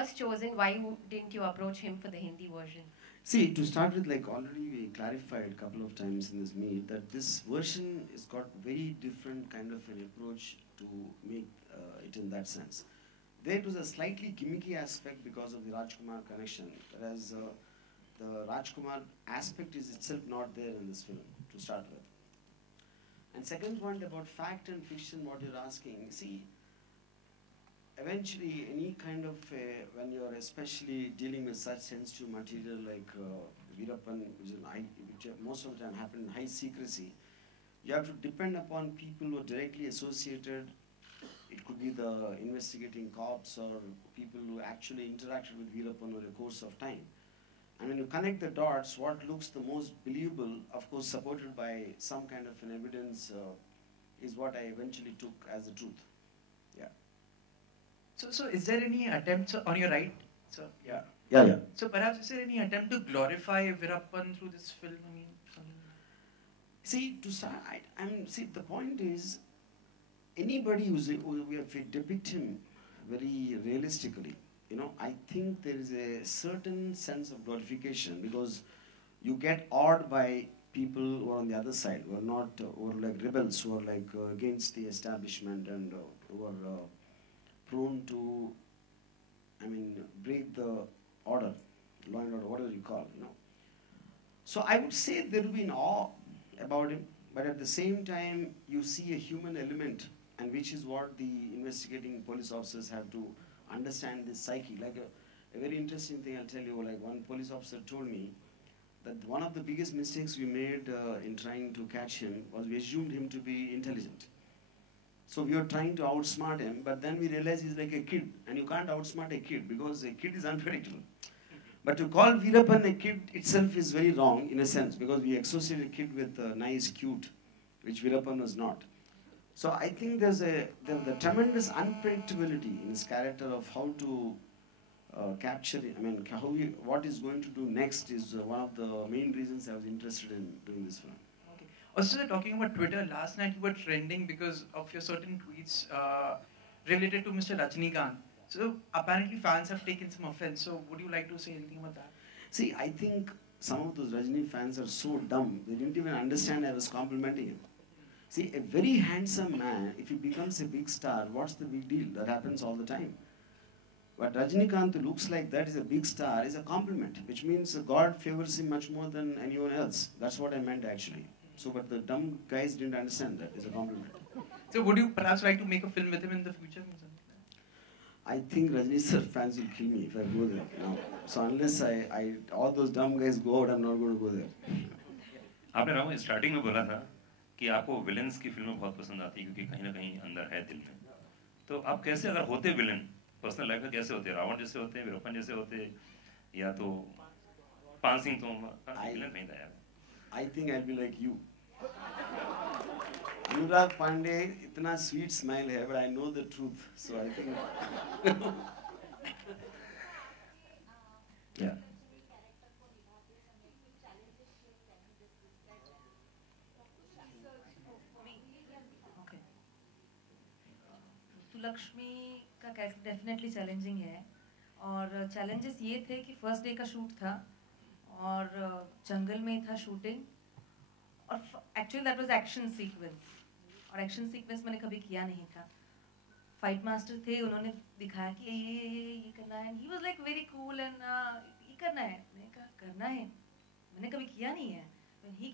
first chosen, why didn't you approach him for the Hindi version? See, to start with, like already we clarified a couple of times in this meet that this version has got very different kind of an approach to make it in that sense. There it was a slightly gimmicky aspect because of the Rajkumar connection, whereas the Rajkumar aspect is itself not there in this film to start with. And second point about fact and fiction, what you're asking, see, eventually any kind of, when you're especially dealing with such sensitive material like Veerappan, which most of the time happen in high secrecy, you have to depend upon people who are directly associated. It could be the investigating cops or people who actually interacted with Veerappan over the course of time. And when you connect the dots, what looks the most believable, of course supported by some kind of an evidence, is what I eventually took as the truth. Yeah. So is there any attempt, on your right? So Yeah. So perhaps is there any attempt to glorify Veerappan through this film? I mean, see, to start, see, the point is, anybody if we depict him very realistically, you know, I think there is a certain sense of glorification because you get awed by people who are on the other side, who are not, who are like rebels, who are like against the establishment and who are prone to, I mean, break the order, law and order, whatever you call, you know. So I would say there will be an awe about him, but at the same time, you see a human element, and which is what the investigating police officers have to understand this psyche. Like a very interesting thing I'll tell you, like one police officer told me that one of the biggest mistakes we made in trying to catch him was we assumed him to be intelligent. So we were trying to outsmart him, but then we realized he's like a kid, and you can't outsmart a kid because a kid is unpredictable. But to call Veerappan a kid itself is very wrong in a sense, because we associate a kid with nice, cute, which Veerappan was not. So I think there's the tremendous unpredictability in his character of how to capture it. I mean, what he's going to do next is one of the main reasons I was interested in doing this film. okay. Also, talking about Twitter, last night you were trending because of your certain tweets related to Mr. Rajinikanth. So apparently fans have taken some offense. So would you like to say anything about that? See, I think some of those Rajini fans are so dumb, they didn't even understand I was complimenting him. See, a very handsome man, if he becomes a big star, what's the big deal? That happens all the time. But Rajinikanth, who looks like that, is a big star, is a compliment, which means God favors him much more than anyone else. That's what I meant actually. So, but the dumb guys didn't understand that. It's a compliment. So would you perhaps like to make a film with him in the future? I think Rajini sir fans will kill me if I go there. No. So unless all those dumb guys go out, I'm not going to go there. आपने Rahul starting में बोला था कि आपको villains की फिल्में बहुत पसंद आती है क्योंकि कहीं ना कहीं अंदर है दिल में. तो आप कैसे अगर होते विलेन पर्सनल लाइफ में कैसे होते? रावण जैसे होते, वीरप्पन जैसे होते, या तो पान सिंह तो विलेन नहीं था यार. I think I'll be like you. Anurag Pandey, itna sweet smile hai, but I know the truth, so I think. Yeah. Lakshmi का कैरेक्टर डेफिनेटली चैलेंजिंग है और चैलेंजेस ये थे कि फर्स्ट डे का शूट था और जंगल में था शूटिंग और actually that was action sequence और एक्शन सीक्वेंस मैंने कभी किया नहीं था. फाइट मास्टर थे, उन्होंने दिखाया कि ये करना है. He was like very cool and ये करना है. मैंने कहा करना है, मैंने कभी किया नहीं है. ही